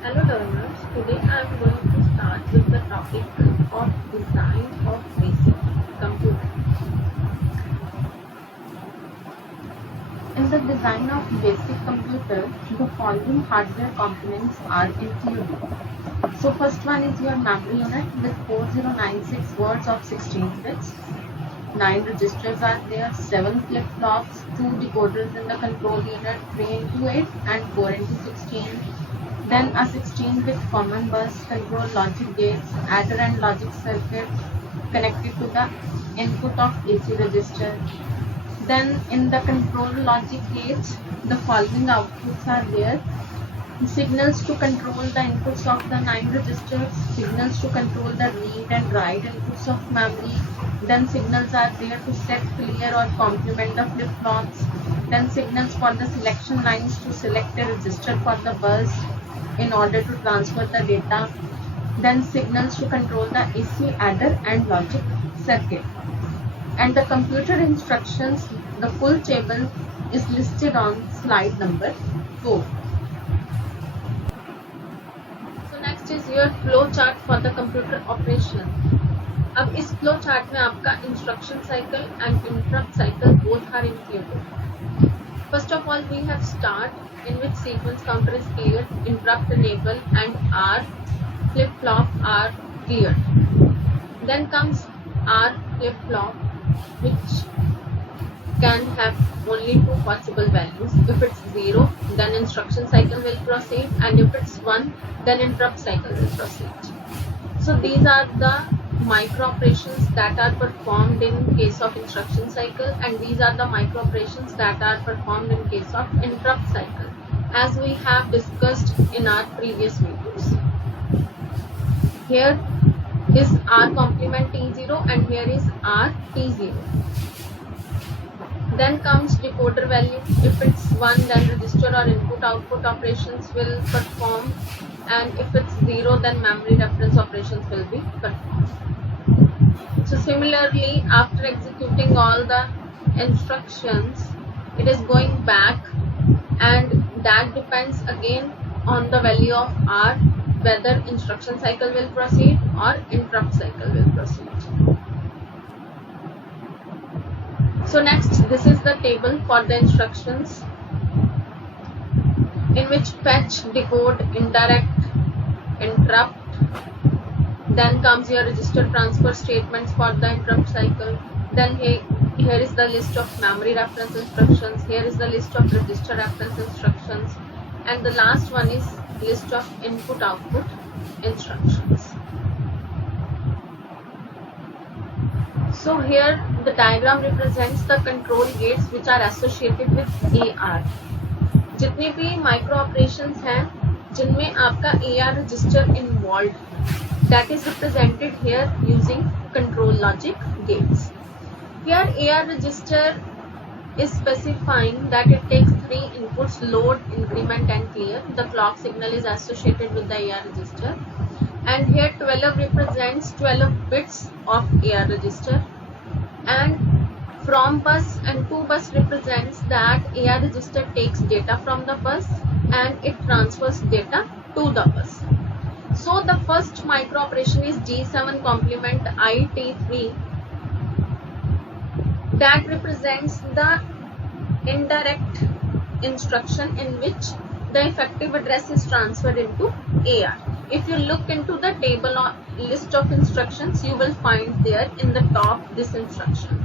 Hello learners, today I am going to start with the topic of design of basic computer. In the design of basic computer, the following hardware components are included. So first one is your memory unit with 4096 words of 16 bits. 9 registers are there, 7 flip-flops, 2 decoders in the control unit, 3 into 8 and 4 into 16. Then a 16-bit common bus, control logic gates, adder and logic circuit connected to the input of AC register. Then in the control logic gates, the following outputs are there. Signals to control the inputs of the 9 registers, signals to control the read and write inputs of memory. Then signals are there to set, clear or complement the flip-flops. Then signals for the selection lines to select a register for the bus in order to transfer the data. Then signals to control the AC adder and logic circuit. And the computer instructions, the full table is listed on slide number 4. So next is your flow chart for the computer operation. अब इस flow chart में आपका instruction cycle and interrupt cycle both are included. First of all, we have start in which sequence counter is cleared, interrupt enable and R flip-flop are cleared. Then comes R flip-flop, which can have only two possible values. If it's 0, then instruction cycle will proceed, and if it's 1, then interrupt cycle will proceed. So these are the micro operations that are performed in case of instruction cycle, and these are the micro operations that are performed in case of interrupt cycle, as we have discussed in our previous videos. Here is R complement T0 and here is R T0. Then comes decoder value. If it's 1, then register or input output operations will perform, and if it's 0, then memory reference operations will be performed. So similarly, after executing all the instructions, it is going back, and that depends again on the value of R, whether instruction cycle will proceed or interrupt cycle will proceed. So next, this is the table for the instructions, in which fetch, decode, indirect, interrupt. Then comes your register transfer statements for the interrupt cycle. Then here is the list of memory reference instructions. Here is the list of register reference instructions. And the last one is list of input output instructions. So here the diagram represents the control gates which are associated with AR. जितने भी micro operations हैं जिनमें आपका AR register involve, that is represented here using control logic gates. Here AR register is specifying that it takes 3 inputs: load, increment and clear. The clock signal is associated with the AR register, and here 12 represents 12 bits of AR register, and from bus and to bus represents that AR register takes data from the bus and it transfers data to the bus. So the first micro operation is G7 complement IT3, that represents the indirect instruction in which the effective address is transferred into AR. If you look into the table or list of instructions, you will find there in the top this instruction.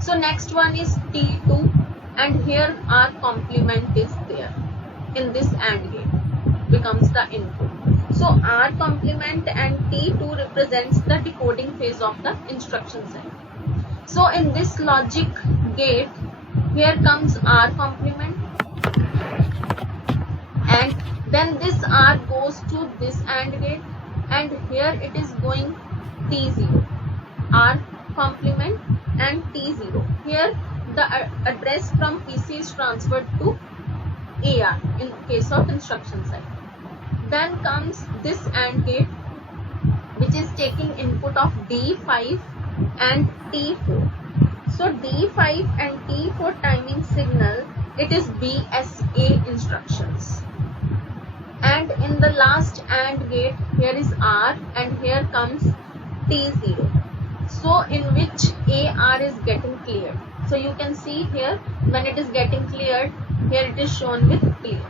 So next one is T2, and here R complement is there in this AND gate, becomes the input. So R complement and T2 represents the decoding phase of the instruction set. So in this logic gate, here comes R complement, and then this R goes to this AND gate, and here it is going T0, R complement and T0. Here the address from PC is transferred to AR in case of instruction cycle. Then comes this AND gate, which is taking input of D5 and T4. So D5 and T4 timing signal, it is BSA instructions. And in in the last AND gate, here is R and here comes T0. So in which AR is getting cleared. So you can see here when it is getting cleared, here it is shown with clear.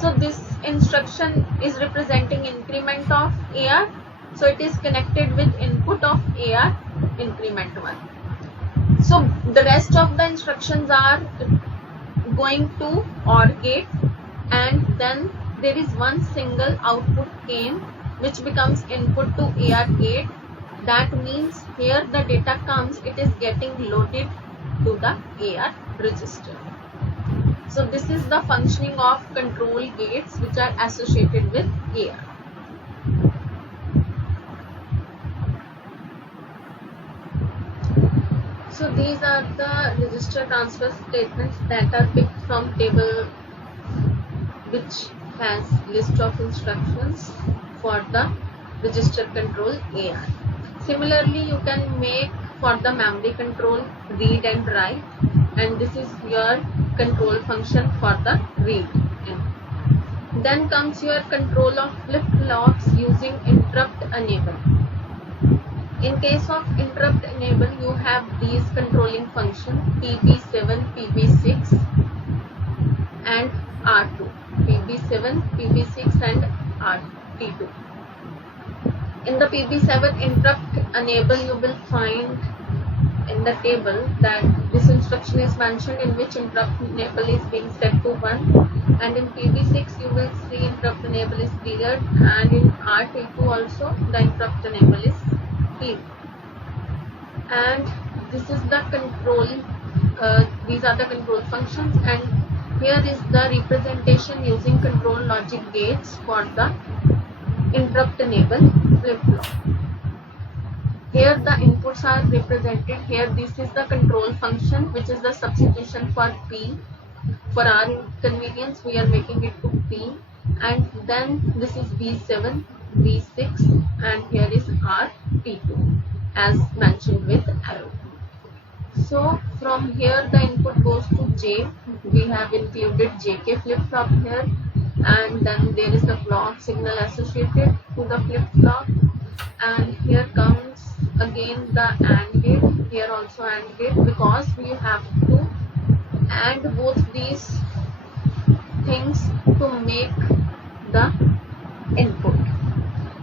So this instruction is representing increment of AR. So it is connected with input of AR increment 1. So the rest of the instructions are going to OR gate, and then there is one single output came which becomes input to AR gate. That means here the data comes, it is getting loaded to the AR register. So this is the functioning of control gates which are associated with AR. So these are the register transfer statements that are picked from table which has list of instructions for the register control AR. Similarly, you can make for the memory control read and write, and this is your control function for the read. Then comes your control of flip-flops using interrupt enable. In case of interrupt enable, you have these controlling functions PB7, PB6 and R2. PB7, PB6 and RT2. In the PB7 interrupt enable, you will find in the table that this instruction is mentioned in which interrupt enable is being set to 1, and in PB6 you will see interrupt enable is cleared, and in RT2 also the interrupt enable is cleared. And this is the control, these are the control functions, and here is the representation using control logic gates for the interrupt enable flip-flop. Here the inputs are represented. Here this is the control function which is the substitution for P. For our convenience we are making it to P, and then this is V7, V6 and here is RT2 as mentioned with arrow. So from here the input goes to J. We have included JK flip-flop here, and then there is the clock signal associated to the flip-flop, and here comes again the AND gate, here also AND gate, because we have to add both these things to make the input,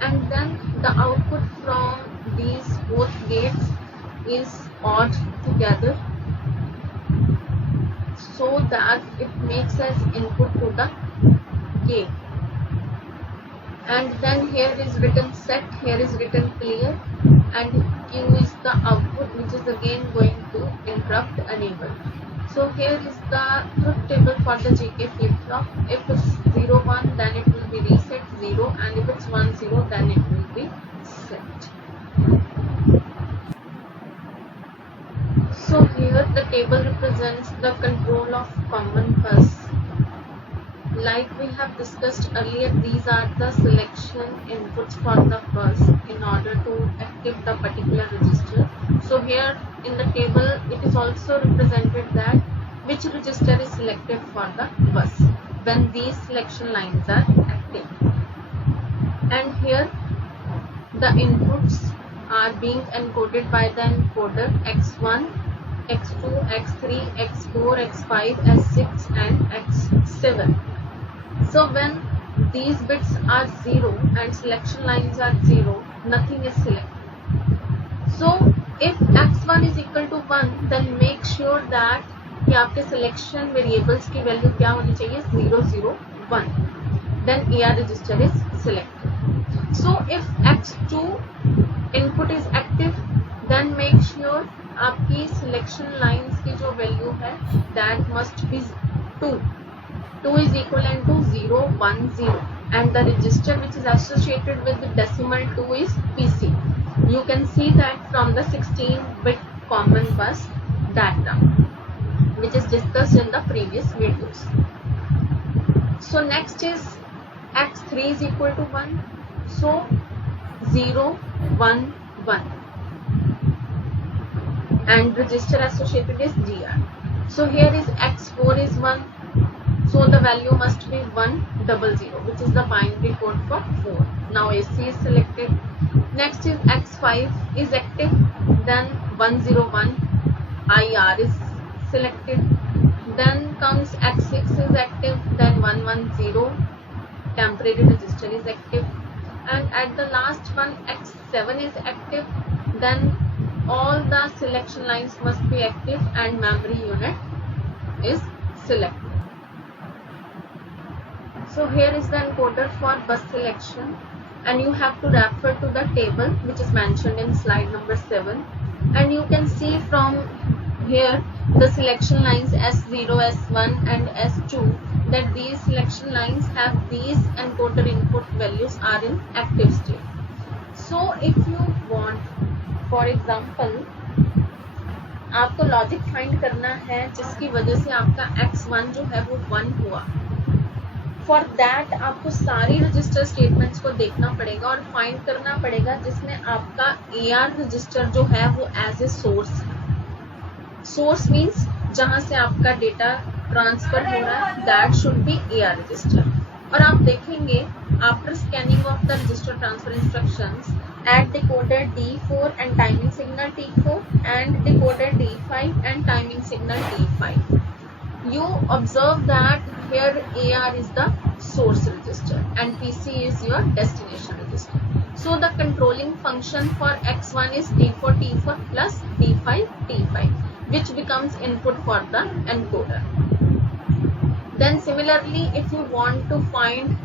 and then the output from these both gates is OR together so that it makes as input to the gate. And then here is written set, here is written clear, and Q is the output which is again going to interrupt enable. So here is the truth table for the JK flip-flop. If it's 0 1 then it will be reset 0, and if it's 1 0 then it will be set. So here the table represents the control of common bus. Like we have discussed earlier, these are the selection inputs for the bus in order to active the particular register. So here in the table it is also represented that which register is selected for the bus when these selection lines are active. And here the inputs are being encoded by the encoder X1, X2, X3, X4, X5, S6 and X7. So when these bits are 0 and selection lines are 0, nothing is selected. So if X1 is equal to 1, then make sure that कि आपके selection variables की value क्या होनी चाहिए 0 0 1, then AR register is selected. So if X2 input is active, then make sure आपकी selection lines की जो value है that must be 2. 2 is equivalent to 0 1 0, and the register which is associated with the decimal 2 is PC. You can see that from the 16-bit common bus data which is discussed in the previous videos. So next is X3 is equal to 1, so 0 1 1, and register associated is GR. So here is X4 is 1, So the value must be 100, which is the binary code for 4. Now AC is selected. Next is X5 is active. Then 101 IR is selected. Then comes X6 is active. Then 110 temporary register is active. And at the last one, X7 is active. Then all the selection lines must be active and memory unit is selected. So here is the encoder for bus selection, and you have to refer to the table which is mentioned in slide number 7, and you can see from here the selection lines S0, S1 and S2, that these selection lines have these encoder input values are in active state. So if you want, for example, आपको logic find करना है जिसकी वजह से आपका X1 जो है वो 1 हुआ, फॉर दैट आपको सारी रजिस्टर स्टेटमेंट्स को देखना पड़ेगा और फाइंड करना पड़ेगा जिसमें आपका AR रजिस्टर जो है वो एज ए सोर्स है. सोर्स मीन्स जहां से आपका डेटा ट्रांसफर हो रहा है, that should be AR register. और आप देखेंगे after scanning of the register transfer instructions at decoder D4 and timing signal T4 and decoder D5 and timing signal T5, you observe that here AR is the source register and PC is your destination register. So the controlling function for X1 is D4 T4 plus D5 T5, which becomes input for the encoder. Then similarly, if you want to find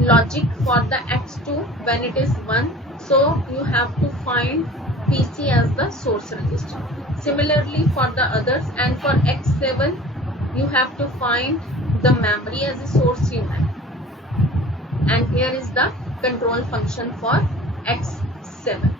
logic for the X2 when it is 1, so you have to find PC as the source register. Similarly for the others, and for X7 you have to find the memory as a source unit. And here is the control function for X7.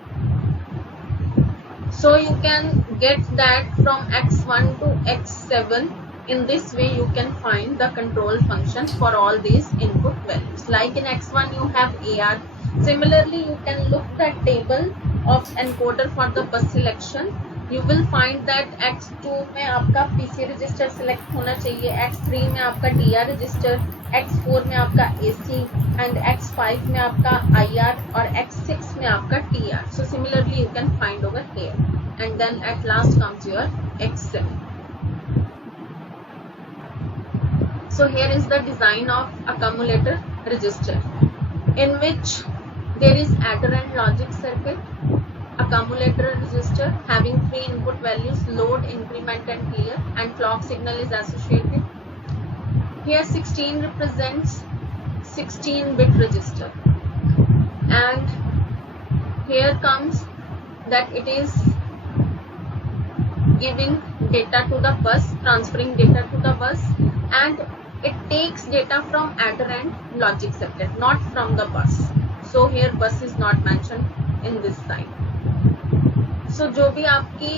So you can get that from X1 to X7. In this way you can find the control function for all these input values. Like in X1 you have AR. Similarly, you can look the table of encoder for the bus selection. You will find that X2 में आपका PC register select होना चाहिए, X3 में आपका DR register, X4 में आपका AC and X5 में आपका IR और X6 में आपका TR. So similarly, you can find over here. And then at last comes your X7. So here is the design of accumulator register, in which there is adder and logic circuit, accumulator register having 3 input values, load, increment and clear, and clock signal is associated. Here 16 represents 16-bit register, and here comes that it is giving data to the bus, transferring data to the bus, and it takes data from adder and logic circuit, not from the bus. So here bus is not mentioned in this side. So जो भी आपकी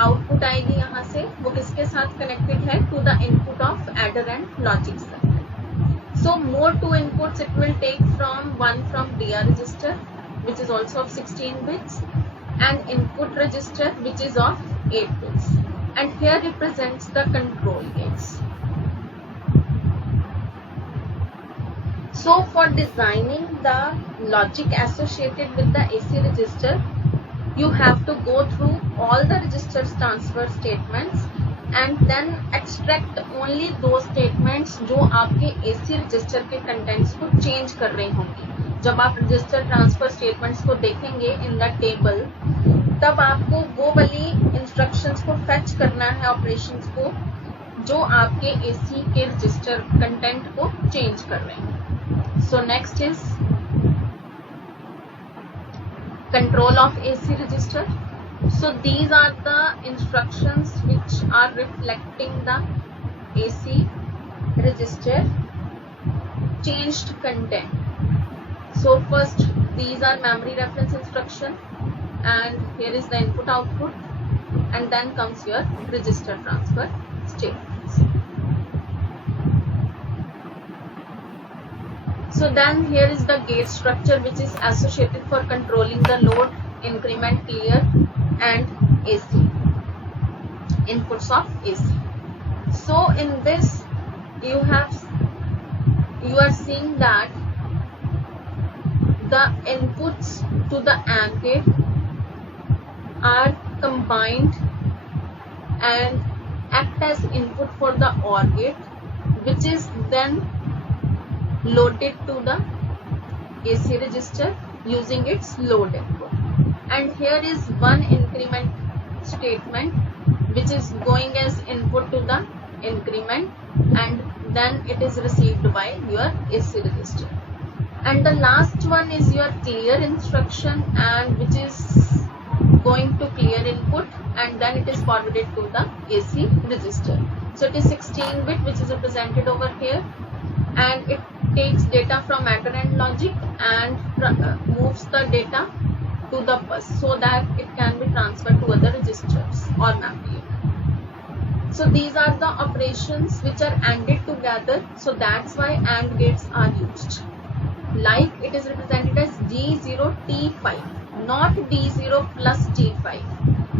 output आएगी यहाँ से वो किसके साथ connected है? To the input of adder and logic circuit. So more 2 inputs it will take from one from DR register, which is also of 16 bits, and input register which is of 8 bits. And here represents the control gates. So for designing the logic associated with the AC register, you have to go through all the registers transfer statements and then extract only those statements जो आपके AC register के contents को change कर रही होंगी. जब आप register transfer statements को देखेंगे in the table, तब आपको वो वाली instructions को fetch करना है, operations को, जो आपके AC के register content को change कर रहे हैं. So next is control of AC register. So these are the instructions which are reflecting the AC register changed content. So first these are memory reference instruction, and here is the input output, and then comes your register transfer statements. So then here is the gate structure which is associated for controlling the load, increment, clear and AC, inputs of AC. So in this you have you are seeing that the inputs to the AND gate are combined and act as input for the OR gate, which is then loaded to the AC register using its load input. And here is one increment statement which is going as input to the increment, and then it is received by your AC register. And the last one is your clear instruction, and which is going to clear input and then it is forwarded to the AC register. So it is 16-bit which is represented over here, and it takes data from adder and logic and moves the data to the bus so that it can be transferred to other registers or memory. So these are the operations which are ANDed together, so that's why AND gates are used. Like it is represented as D0 T5, not D0 plus T5.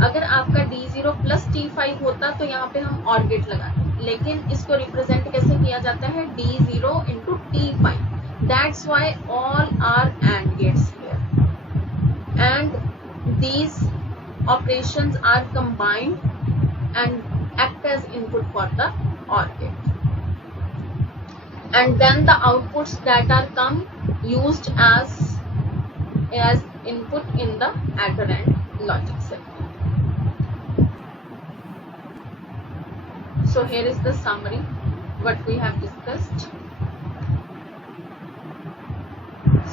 अगर आपका D0 plus T5 होता तो यहाँ पे हम OR gate लगाते, लेकिन इसको रिप्रेजेंट कैसे किया जाता है, D0 into T5. That's why all are AND gates here, and these operations are combined and act as input for the OR gate. And then the outputs that are used as input in the adder and logic circuit. So here is the summary what we have discussed.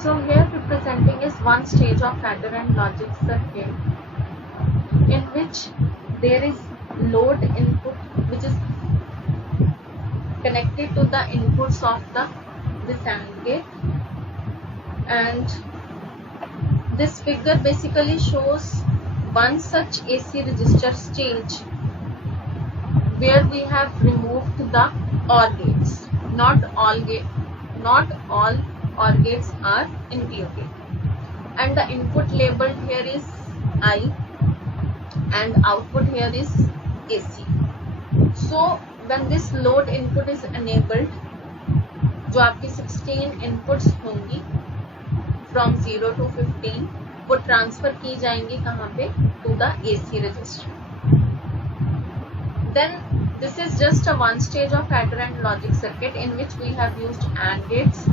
So here representing is one stage of adder and logic circuit in which there is load input which is connected to the inputs of this AND gate, and this figure basically shows one such AC register stage where we have removed the OR gates. Not all OR gates are included, and the input labeled here is I and output here is AC. So when this load input is enabled, जो आपकी 16 inputs होंगी from 0 to 15 वो transfer की जाएंगी कहाँ पे, to the AC register. Then this is just a one stage of adder and logic circuit in which we have used AND gates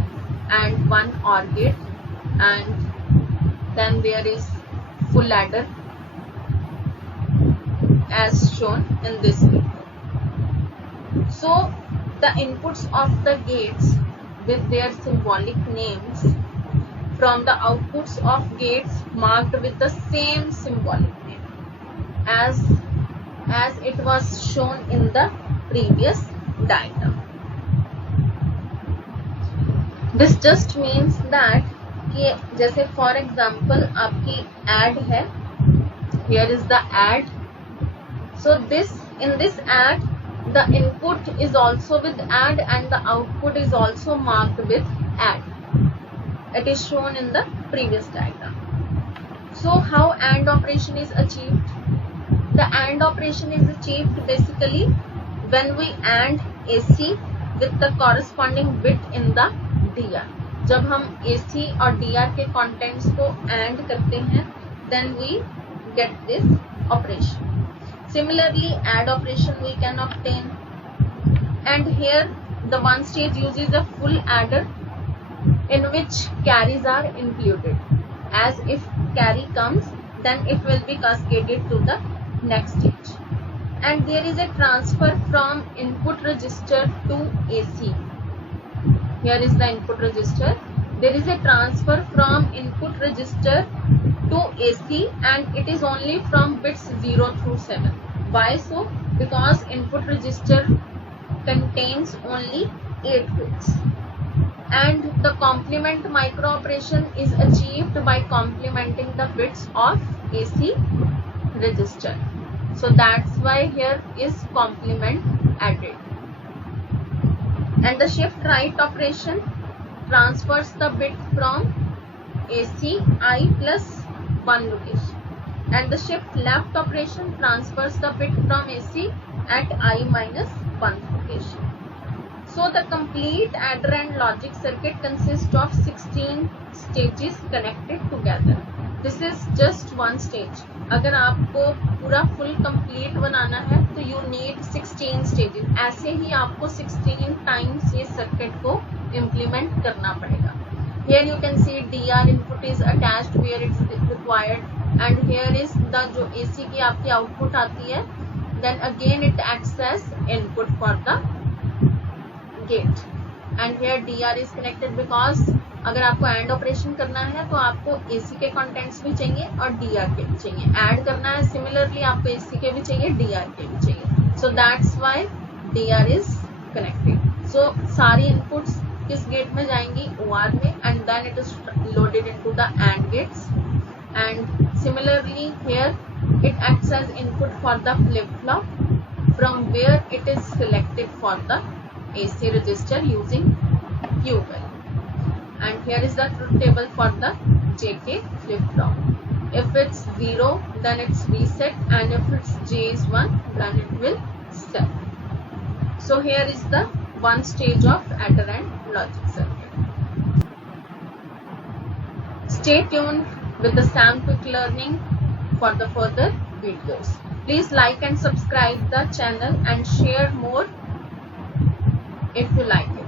and one OR gate, and then there is full adder as shown in this figure. So the inputs of the gates with their symbolic names from the outputs of gates marked with the same symbolic name as it was shown in the previous diagram. This just means that कि जैसे for example आपकी add है, here is the add. So in this add the input is also with add and the output is also marked with add. It is shown in the previous diagram. So how AND operation is achieved? The AND operation is achieved basically when we AND AC with the corresponding bit in the DR. जब हम AC और DR के contents को AND करते हैं, then we get this operation. Similarly, add operation we can obtain, and here the one stage uses a full adder in which carries are included. As if carry comes, then it will be cascaded to the next stage. And there is a transfer from input register to AC. Here is the input register. There is a transfer from input register to AC, and it is only from bits 0 through 7. Why so? Because input register contains only 8 bits. And the complement micro operation is achieved by complementing the bits of AC register. So that's why here is complement added. And the shift right operation transfers the bit from AC I plus 1 location, and the shift left operation transfers the bit from AC at I minus 1 location. So the complete adder and logic circuit consists of 16 stages connected together. This is just one stage. अगर आपको पूरा full complete बनाना है तो you need 16 stages. ऐसे ही आपको 16 times ये circuit को implement करना पड़ेगा. Here you can see DR input is attached where it's required, and here is the जो AC की आपकी output आती है, then again it acts as input for the gate, and here DR is connected because अगर आपको AND operation करना है तो आपको AC के कंटेंट्स भी चाहिए और DR के भी चाहिए. ऐड करना है सिमिलरली आपको AC के भी चाहिए, DR के भी चाहिए. So that's why DR is connected. So सारी इनपुट्स किस गेट में जाएंगी? OR में, and then it is loaded into the AND gates. And similarly here it acts as input for the flip-flop, from where it is selected for the AC register using fuel. And here is the truth table for the JK flip-flop. If it's 0, then it's reset, and if it's J is 1, then it will step. So here is the one stage of adder and logic circuit. Stay tuned with the Sam Quick Learning for the further videos. Please like and subscribe the channel and share more if you like it.